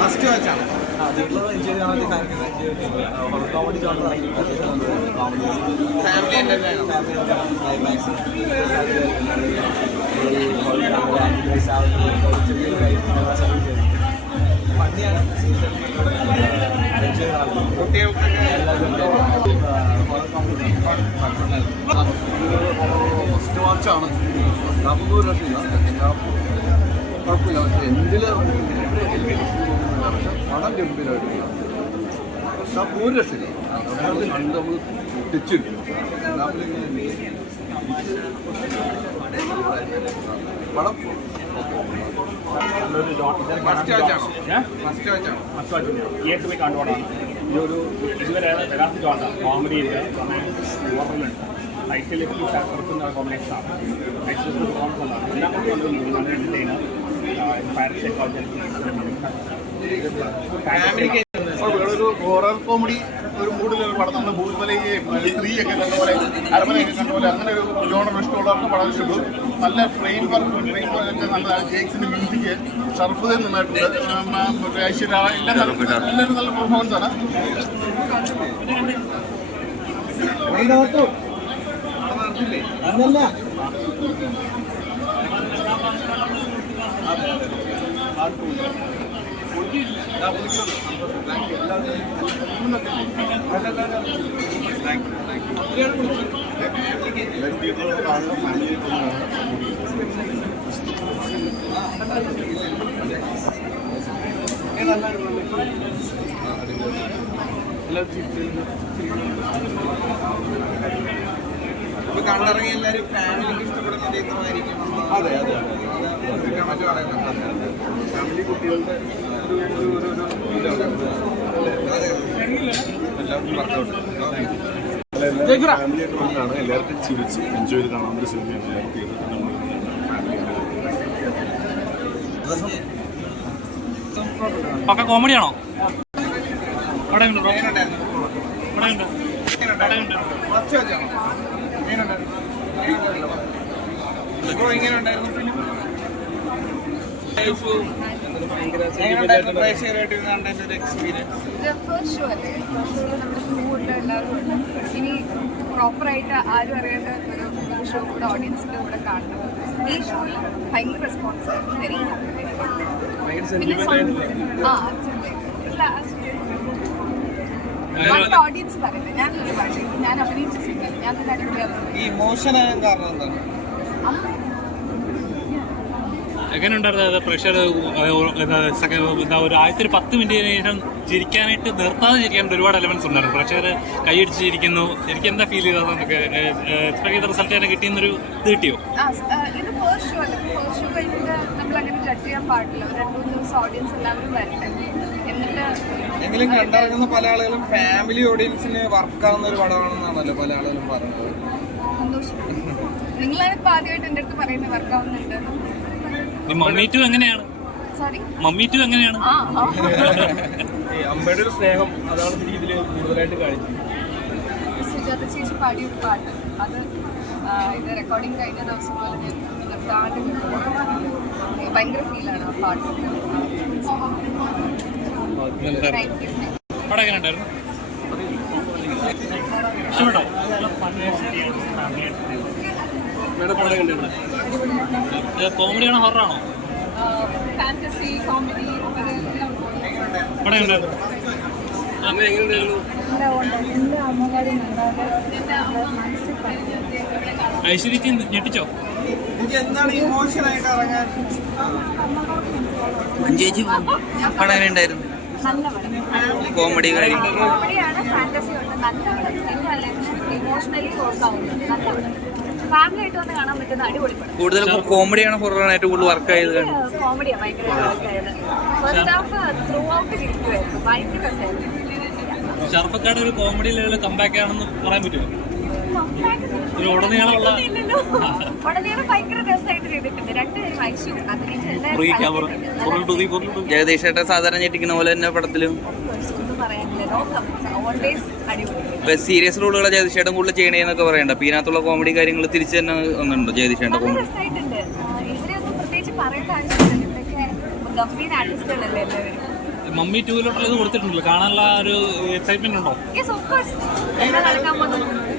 First വാച്ചാണ് comedy പന്നിയാണ് first വാച്ചാണ് നമുക്ക് ഒരു രക്ഷയില്ല കുഴപ്പമില്ല. പക്ഷെ എന്തില് പക്ഷെ പടം ഗംഭീരമായിട്ടില്ല. പക്ഷെ ഒരു രക്ഷയില്ല. കണ്ട് നമ്മൾ തെച്ചിട്ടു പടം തിയേറ്ററിൽ കണ്ടുപോകണം. ഇതൊരു ഇതുവരെ വരാത്ത ജോണ കോമഡിയുണ്ട്, റൊമാൻസ്, ഹോററുണ്ട്, ഐസൊലേറ്റഡ് ഫാക്ടർക്കുന്ന കോമ്പിനേഷനാണ്. ഐസൊലേറ്റഡ് കോൺഫാണ് എല്ലാം കൂടി കൊണ്ട് നല്ല എൻ്റർടൈനർ ഒരു ഹൊറർ കോമഡി ഒരു മൂഡിലൊരു പടം നമ്മൾ ഭൂതമലയെയും സ്ത്രീയൊക്കെ കണ്ടപോലെ അരമനയൊക്കെ കണ്ടപോലെ അങ്ങനെ ഒരു ജോണർ ഇഷ്ടമുള്ളവർക്ക് പടം ഇഷ്ടപ്പെട്ടു. നല്ല ഫ്രെയിം വർക്ക് നല്ല ജേക്സിന്റെ മ്യൂസിക് ഷർഫുദ്ദീൻ നന്നായിട്ടുണ്ട്. ഐശ്വര്യ എല്ലാവരും നല്ല പെർഫോമൻസ് ആണ്. കണ്ടിറങ്ങി എല്ലാവരും ഫാമിലിക്ക് ഇഷ്ടപ്പെടുന്ന ചിത്രമായിരിക്കും. അതെ അതെ ഫാമിലി കുട്ടികളുടെ ഫാമിലിയായിട്ട് വന്നതാണ്. എല്ലാവർക്കും ചിരിച്ച് എൻജോയ് ചെയ്ത് കാണാൻ ഒരു സിനിമയാണ്. പക്ക കോമഡിയാണോ? ഇനി പ്രോപ്പറായിട്ട് ആരും അറിയാത്ത ഒരു ഷോ കൂടെ ഓഡിയൻസിന്റെ കൂടെ കാണണം. ഈ ഷോയിൽ ഭയങ്കര റെസ്പോൺസ് വെരി ഓഡിയൻസ് പറയുന്നത് ഞാനൊരു പാട്ട് ഞാൻ അഭിനയിച്ച സിനിമ ഞാൻ ഇമോഷനാകാൻ കാരണം എന്താണ്? എങ്ങനെ ഉണ്ടായിരുന്നു പ്രഷർ? എന്താ ഒരു ആദ്യത്തെ ഒരു 10 മിനിറ്റിന് ശേഷം ചിരിക്കാനായിട്ട് നിർത്താതെ ചിരിക്കാനായിട്ട് ഒരുപാട് എലമെന്റ്സ് ഉണ്ടായിരുന്നു. പ്രഷർ കൈയടിച്ച് ചിരിക്കുന്നു. എനിക്ക് എന്താ ഫീൽ ചെയ്തത്? എന്നൊക്കെ എക്സ്പെക്ട് ചെയ്ത റിസൾട്ട് തന്നെ കിട്ടിയെന്നൊരു ഇത് കിട്ടിയോ? ഇത് ഫസ്റ്റ് ഷോ അല്ല. ഫസ്റ്റ് ഷോ കഴിഞ്ഞിട്ട് നമ്മൾ അങ്ങനെ ജഡ്ജ് ചെയ്യാൻ പാടില്ല. 2-3 ദിവസം ഓഡിയൻസ് എല്ലാവരും വരട്ടെ. എന്നിട്ട് എങ്കിലും കണ്ടിറങ്ങുന്ന പല ആളുകളും ഫാമിലി ഓഡിയൻസിന് വർക്കാവുന്ന ഒരു പടമാണെന്നാണല്ലോ പല ആളുകളും പറയുന്നത്. സന്തോഷം. നിങ്ങളാണ് ഇപ്പൊ ആദ്യമായിട്ട് എൻ്റെ അടുത്ത് പറയുന്നത് വർക്കാവുന്നുണ്ട്. മമ്മി ടു എങ്ങനെയാണ്? സോറി, മമ്മി ടു എങ്ങനെയാണ്? അമ്മയുടെ ഒരു സ്നേഹം അതാണ് ഇതിൽ കൂടുതലായിട്ട് കാണിച്ചത്. സുജാത ചേച്ചി പാടിയ ഒരു പാട്ട് അത് ഇത് റെക്കോർഡിങ് കഴിഞ്ഞ ദിവസം പോലെ ഞാൻ നിർത്താണ്ട് ഭയങ്കര ഫീലാണ് ആ പാട്ട്. പടം എങ്ങനെ ഉണ്ടായിരുന്നു? ഇഷ്ടപ്പെട്ടോ? കോമഡിയാണോ ഹൊററാണോ? ഫാന്റസി കോമഡി പടം എങ്ങനെയുണ്ടായിരുന്നു? ഐശ്വര്യക്ക് ഞെട്ടിച്ചോ? എന്താണ് ഇമോഷനായിട്ട് ഇറങ്ങാൻ? ചേച്ചി പടം എങ്ങനെയുണ്ടായിരുന്നു? കോമഡി കോമഡിയാണ്, ഫാന്റസി ഉണ്ട്, നല്ല ഇമോഷണലി വർക്കാവുന്നുണ്ട്, നല്ല ഫാമിലി ആയിട്ട് വന്ന് കാണാൻ പറ്റുന്ന അടിപൊളി പടം. കൂടുതൽ കോമഡിയാണ് ഹൊററാണ് ഏറ്റവും കൂടുതൽ വർക്ക് ആയത്? കോമഡിയാണ് ഭയങ്കര വർക്കായത്. ഫസ്റ്റ് ഹാഫ് ത്രൂ ഔട്ട് കിട്ടുമായിരുന്നു, ഭയങ്കര രസമായിരുന്നു. ഷർഫക്കാട് ഒരു കോമഡി ലെവൽ കംബാക്ക് ആണെന്ന് പറയാൻ പറ്റുമോ? ഉടനീളമുള്ള ഭയങ്കര രസമായിട്ട് ചെയ്തിട്ടുണ്ട്. രണ്ടുപേരും ഐശ്വര്യം ജഗദീഷ് ചേട്ടൻ സാധാരണ ഞെട്ടിക്കുന്ന പോലെ തന്നെ പടത്തിലും സീരിയസ് റോളുകളെ ജഗദീഷ് ചേട്ടൻ കൂടുതൽ ചെയ്യണേന്നൊക്കെ പറയണ്ട. അപ്പൊ ഇതിനകത്തുള്ള കോമഡി കാര്യങ്ങൾ തിരിച്ചു തന്നെ വന്നിട്ടുണ്ടോ ജഗദീഷ് ചേട്ടൻ? കോമഡി ഇവരെയൊന്നും പ്രത്യേകിച്ച് പറയേണ്ട ആവശ്യമില്ല. ഇവരൊക്കെ ഗംഭീര ആർട്ടിസ്റ്റുകളല്ലേ എല്ലാവരും. മമ്മി 2 കൊടുത്തിട്ടുണ്ടല്ലോ, കാണാനുള്ള ഒരു എക്സൈറ്റ്മെന്റ് ഉണ്ടോ? Yes of course. എന്താ നടക്കാൻ പോകുന്നത്?